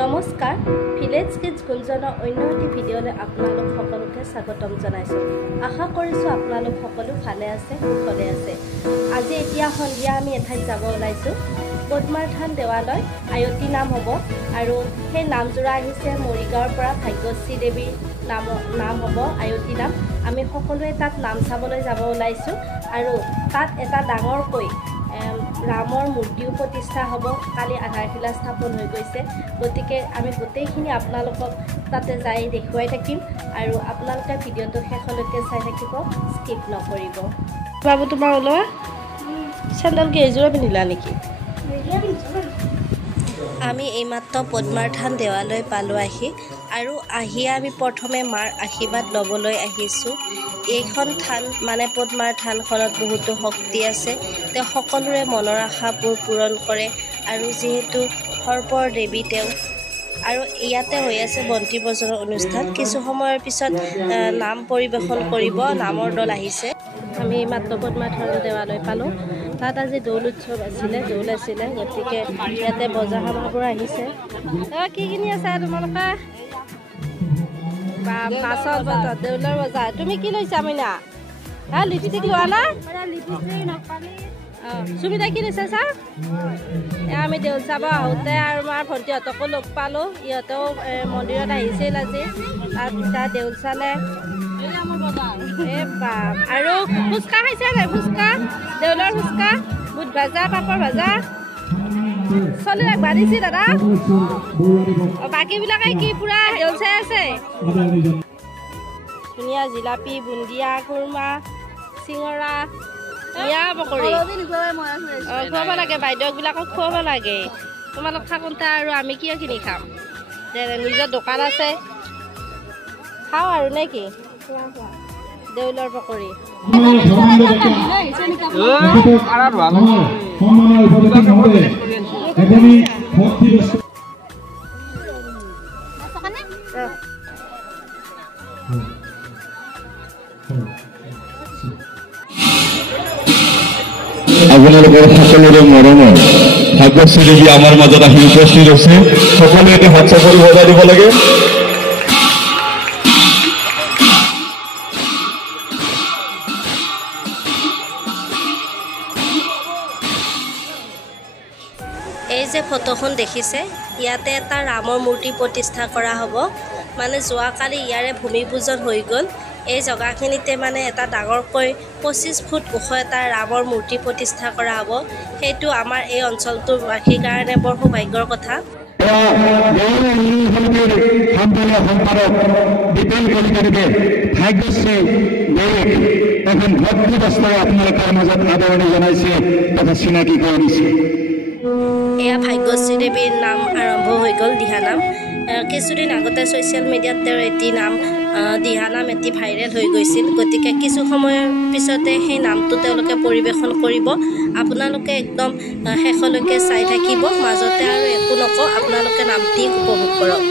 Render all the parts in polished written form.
নমস্কাৰ village kids গুঞ্জনৰ অন্য এটি ভিডিঅ'লৈ আপোনালোক সকলোকে স্বাগতম জনাইছোঁ। আশা কৰিছোঁ আপোনালোক সকলো ভালে আছে, কুশলে আছে। আজি এতিয়া সন্ধিয়া আমি এঠাইত যাব ওলাইছোঁ। পদ্মাৰ থান দেৱালয় আয়তী নাম হ'ব আৰু সেই নামযোৰা আহিছে মৰিগাঁৱৰ পৰা ভাগ্যশ্ৰী দেৱীৰ নাম হ'ব আয়তী নাম। আমি সকলোৱে তাত নাম চাবলৈ যাব ওলাইছোঁ আৰু তাত এটা ডাঙৰকৈ ৰামৰ মূৰ্তিও প্ৰতিষ্ঠা হ'ব। কালি আধাৰশিলা স্থাপন হৈ গৈছে, গতিকে আমি গোটেইখিনি আপোনালোকক তাতে যাই দেখুৱাই থাকিম আৰু আপোনালোকে ভিডিঅ'টো শেষলৈকে চাই থাকিব, স্কিপ নকৰিব। বাবু তোমাৰ ওলোৱা চেণ্ডেল কেইযোৰা পিন্ধিলা নেকি? আমি এইমাত্ৰ পদ্মাৰ থান দেৱালয় পালোঁ আৰু আমি প্ৰথমে মাৰ আশীৰ্বাদ ল'বলৈ আহিছোঁ। এইখন থান মানে পদ্মাৰ থানখনত বহুতো শক্তি আছে। তেওঁ সকলোৰে মনৰ আশাবোৰ পূৰণ কৰে আৰু যিহেতু সৰ্পৰ দেৱী তেওঁ, আৰু ইয়াতে হৈ আছে বন্তি প্ৰজ্বলন অনুষ্ঠান। কিছু সময়ৰ পিছত নাম পৰিৱেশন কৰিব, নামৰ দল আহিছে। আমি মাত্ৰ পদ্মাৰ থান দেৱালয় পালোঁ। তাত আজি দৌল উৎসৱ আছিলে, গতিকে ইয়াতে বজাৰ সমাৰবোৰ আহিছে। কি কিনি আছা তোমালোকে? মাছৰ বজাৰ, দেউলৰ বজাৰ। তুমি কি লৈছা মইনা? লিপষ্টিক লোৱা না? সুমিতা কি লৈছা চা? আমি দেউল চাব আহোঁতে আৰু আমাৰ ভণ্টিহঁতকো লগ পালোঁ। ইহঁতেও মন্দিৰত আহিছিল আজি, তাত দেউল চালে। আৰু ফুচকা খাইছা নাই? ফুচকা, দেউলৰ ফুচকা, বুট ভাজা, পাপৰ ভাজা চলিলাক বাঢ়িছে দাদা। বাকীবিলাকে কি পুৰা দেউল চাই আছে? ধুনীয়া জিলাপি, বুন্দিয়া, খুৰমা, চিঙৰা, পকৰি খুৱাব লাগে, বাইদেউবিলাকক খুৱাব লাগে। তোমালোক থাকোঁতে আৰু আমি কিয় কিনি খাম? নিজৰ দোকান আছে, খাওঁ আৰু নে কি? দেউলৰ পকৰি আপোনালোকৰ সকলোৰে মৰমৰ ভাগ্যশ্ৰী দেৱী আমাৰ মাজত আহি উপস্থিত হৈছে। সকলোৱে এটি হাত চাপৰি বজাই দিব লাগে। এই যে ফটোখন দেখিছে, ইয়াতে এটা ৰামৰ মূৰ্তি প্ৰতিষ্ঠা কৰা হ'ব। মানে যোৱাকালি ইয়াৰে ভূমি পূজন হৈ গ'ল। এই জেগাখিনিতে মানে এটা ডাঙৰকৈ 25 ফুট ওখ এটা ৰামৰ মূৰ্তি প্ৰতিষ্ঠা কৰা হ'ব। সেইটো আমাৰ এই অঞ্চলটোৰ বাসীৰ কাৰণে বৰ সৌভাগ্যৰ কথা। এয়া ভাগ্যশ্ৰী দেৱীৰ নাম আৰম্ভ হৈ গ'ল, দিহানাম। কিছুদিন আগতে ছ'চিয়েল মিডিয়াত তেওঁৰ এটি নাম দিহানাম এটি ভাইৰেল হৈ গৈছিল। গতিকে কিছু সময়ৰ পিছতে সেই নামটো তেওঁলোকে পৰিৱেশন কৰিব। আপোনালোকে একদম শেষলৈকে চাই থাকিব, মাজতে আৰু একো নকওঁ, আপোনালোকে নামটি উপভোগ কৰক।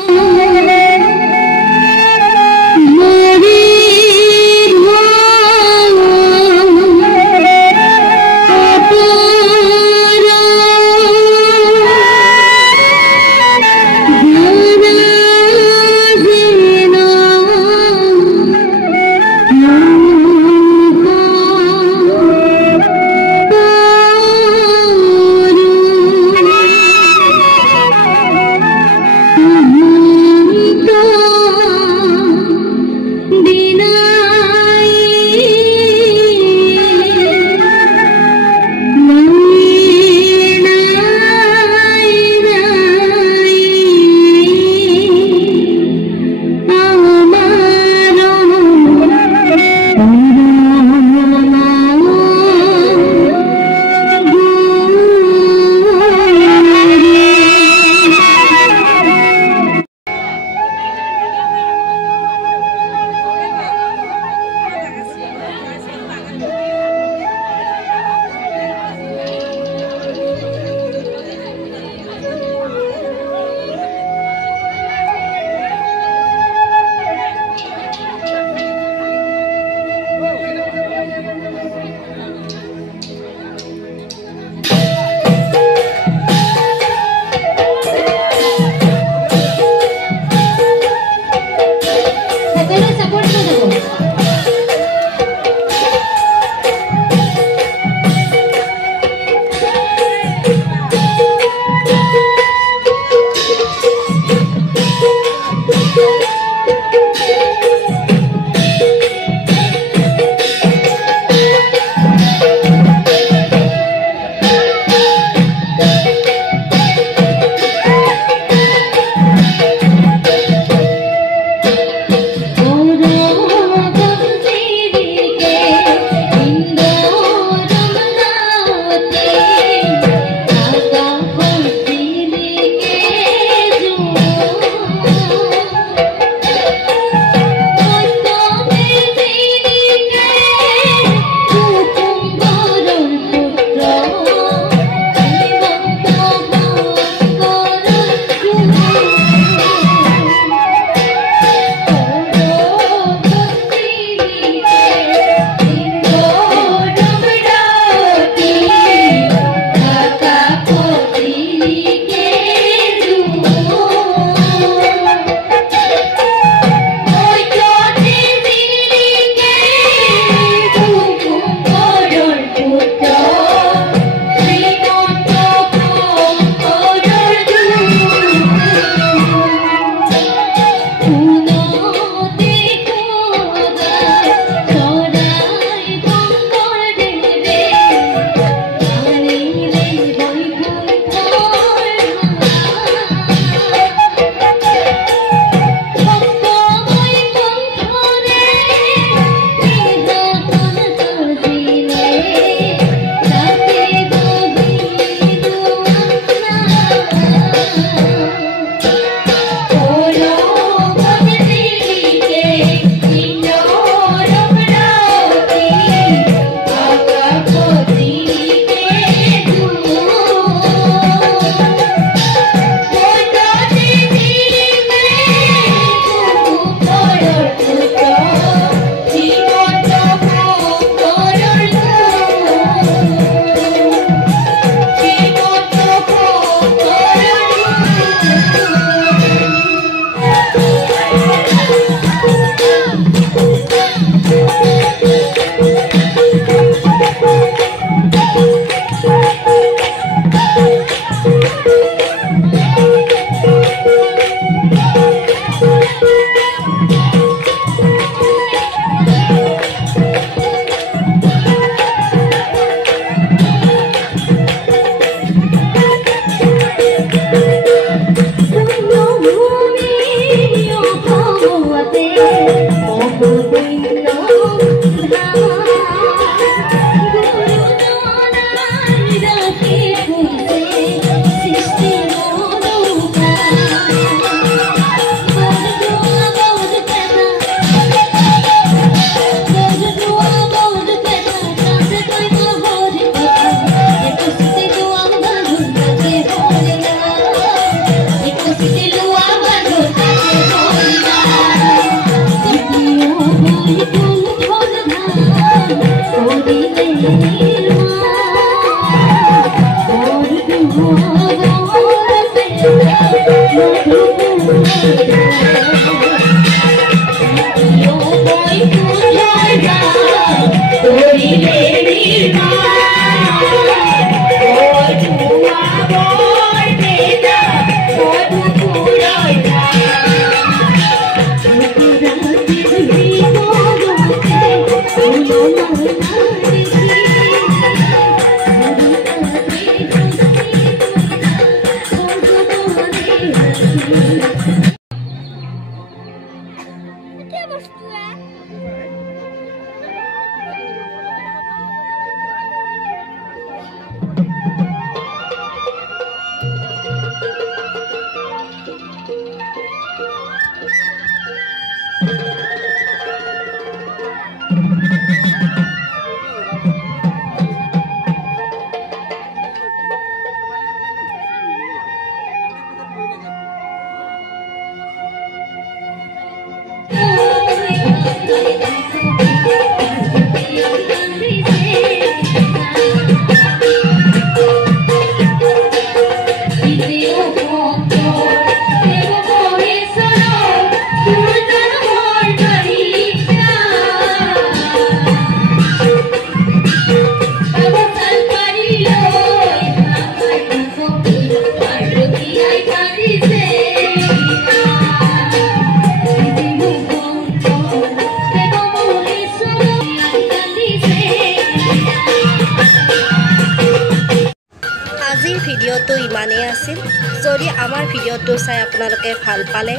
আজিৰ ভিডিঅ'টো ইমানেই আছিল। যদি আমাৰ ভিডিঅ'টো চাই আপোনালোকে ভাল পালে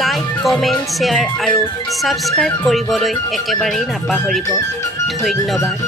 লাইক, কমেণ্ট, শ্বেয়াৰ আৰু ছাবস্ক্ৰাইব কৰিবলৈ একেবাৰেই নাপাহৰিব। ধন্যবাদ।